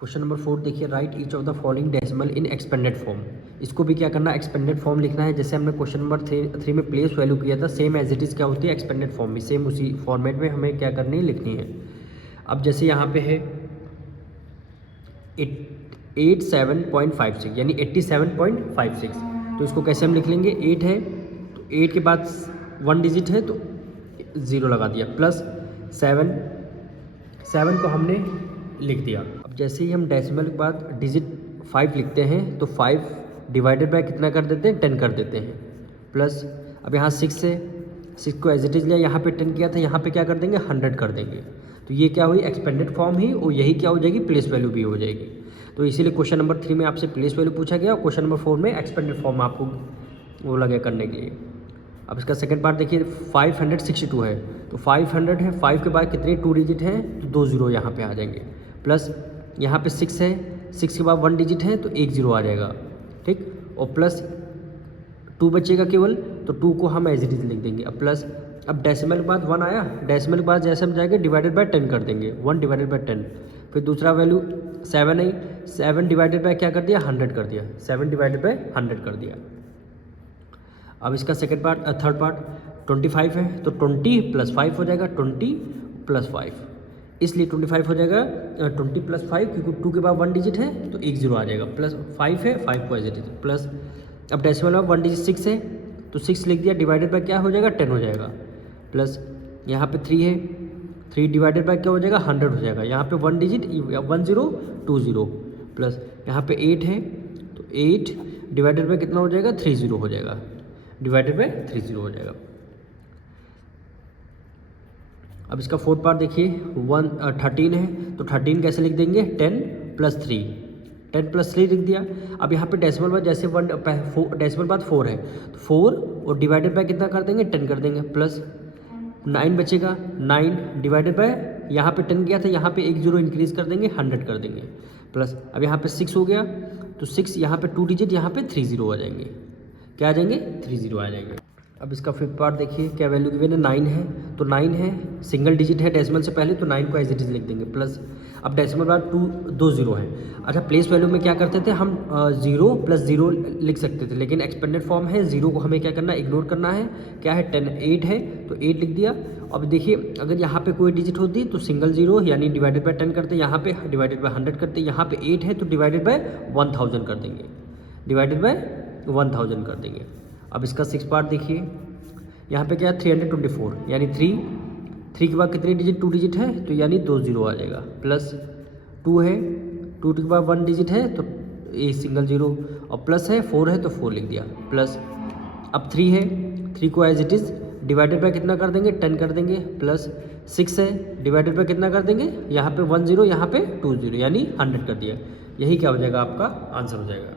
Question number 4 देखिए, right each of the following decimal in expanded form. इसको भी क्या करना है, एक्सपेंडेड फॉर्म लिखना है। जैसे हमने क्वेश्चन नंबर 3 में प्लेस वैल्यू किया था, सेम एज इट इज़ क्या होती है एक्सपेंडेड फॉर्म में, सेम उसी फॉर्मेट में हमें क्या करनी है, लिखनी है। अब जैसे यहाँ पे है 87.56 यानी 87.56, तो इसको कैसे हम लिख लेंगे, 8 है तो 8 के बाद 1 डिजिट है तो 0 लगा दिया, प्लस 7 को हमने लिख दिया। अब जैसे ही हम डेसिमल के बाद डिजिट 5 लिखते हैं तो 5 डिवाइडेड बाय कितना कर देते हैं, 10 कर देते हैं, प्लस अब यहाँ 6 है, 6 को एज इट इज़ लिया, यहाँ पे 10 किया था, यहाँ पे क्या कर देंगे, 100 कर देंगे। तो ये क्या हुई, एक्सपेंडेड फॉर्म ही, और यही क्या हो जाएगी, प्लेस वैल्यू भी हो जाएगी। तो इसीलिए क्वेश्चन नंबर 3 में आपसे प्लेस वैल्यू पूछा गया और क्वेश्चन नंबर 4 में एक्सपेंडेड फॉर्म आपको वो लगे करने के लिए। अब इसका सेकंड पार्ट देखिए, 562 है तो 500 है, 5 के बाद कितने 2 डिजिट हैं तो 2 0 यहाँ पे आ जाएंगे, प्लस यहाँ पे 6 है, 6 के बाद 1 डिजिट है तो 1 0 आ जाएगा, ठीक, और प्लस 2 बचेगा केवल, तो 2 को हम एज इट इज लिख देंगे। अब प्लस, अब डेसिमल के बाद 1 आया, डेसिमल के बाद जैसे हम जाएंगे डिवाइडेड बाय 10 कर देंगे, 1 डिवाइडेड बाय 10, फिर दूसरा वैल्यू 7 है, 7 डिवाइडेड बाय क्या कर दिया, 100 कर दिया, 7 डिवाइडेड बाय 100 कर दिया। अब इसका सेकंड पार्ट, थर्ड पार्ट 25 है तो 20 + 5 हो जाएगा, 20 + 5, इसलिए 25 हो जाएगा 20 + 5, क्योंकि 2 के बाद 1 डिजिट है तो 1 0 आ जाएगा, प्लस 5 है, 5 को एज इट इज, प्लस अब डेसिमल में 1 डिजिट 6 है तो 6 लिख दिया, डिवाइडेड बाय क्या हो जाएगा, 10 हो जाएगा, प्लस यहाँ पे 3 है, 3 डिवाइडेड बाय क्या हो जाएगा, 100 हो जाएगा, यहाँ पे 1 डिजिट 1 0 2 0, प्लस यहाँ पे 8 है तो 8 डिवाइडेड बाय कितना हो जाएगा, 3 0 हो जाएगा, डिवाइडेड बाय 3 0 हो जाएगा। अब इसका फोर्थ पार्ट देखिए, 13 है तो 13 कैसे लिख देंगे, 10 + 3, 10 + 3 लिख दिया। अब यहाँ पे डेसिमल बाद जैसे डेसिमल बाद 4 है तो 4 और डिवाइडेड बाय कितना कर देंगे, 10 कर देंगे, प्लस 9 बचेगा, 9 डिवाइडेड बाय यहाँ पे 10 किया था, यहाँ पे 1 0 इंक्रीज कर देंगे, 100 कर देंगे, प्लस अब यहाँ पे 6 हो गया तो 6 यहाँ पे 2 डिजिट, यहाँ पे 3 0 आ जाएंगे, क्या आ जाएंगे, 3 0 आ जाएंगे। अब इसका फिफ्थ पार्ट देखिए, क्या वैल्यू गिवन है, 9 है तो 9 है, सिंगल डिजिट है डेसिमल से पहले तो 9 को एज इट इज लिख देंगे, प्लस अब डेसिमल बाद 2 0 है। अच्छा, प्लेस वैल्यू में क्या करते थे हम, 0 + 0 लिख सकते थे, लेकिन एक्सपेंडेड फॉर्म है, 0 को हमें क्या करना है, इग्नोर करना है। क्या है, 8 है तो 8 लिख दिया। अब देखिए, अगर यहाँ पे कोई डिजिट होती तो सिंगल 0 यानी डिवाइडेड बाय 10 करते, यहाँ पे डिवाइडेड बाय 100 करते, यहाँ पे 8 है तो डिवाइडेड बाय 1000 कर देंगे, डिवाइडेड बाय 1000 कर देंगे। अब इसका सिक्स पार्ट देखिए, यहाँ पे क्या है, 324 यानी 3 के बाद कितने डिजिट, 2 डिजिट है तो यानी 2 0 आ जाएगा, प्लस 2 है, 2 के बाद 1 डिजिट है तो ये सिंगल 0, और प्लस है 4 है तो 4 लिख दिया, प्लस अब 3 है, 3 को as it is divided by कितना कर देंगे, 10 कर देंगे, प्लस 6 है, डिवाइडेड बाय कितना कर देंगे, यहाँ पे 1 0 यहाँ पे 2 0 यानी 100 कर दिया। यही क्या हो जाएगा, आपका आंसर हो जाएगा।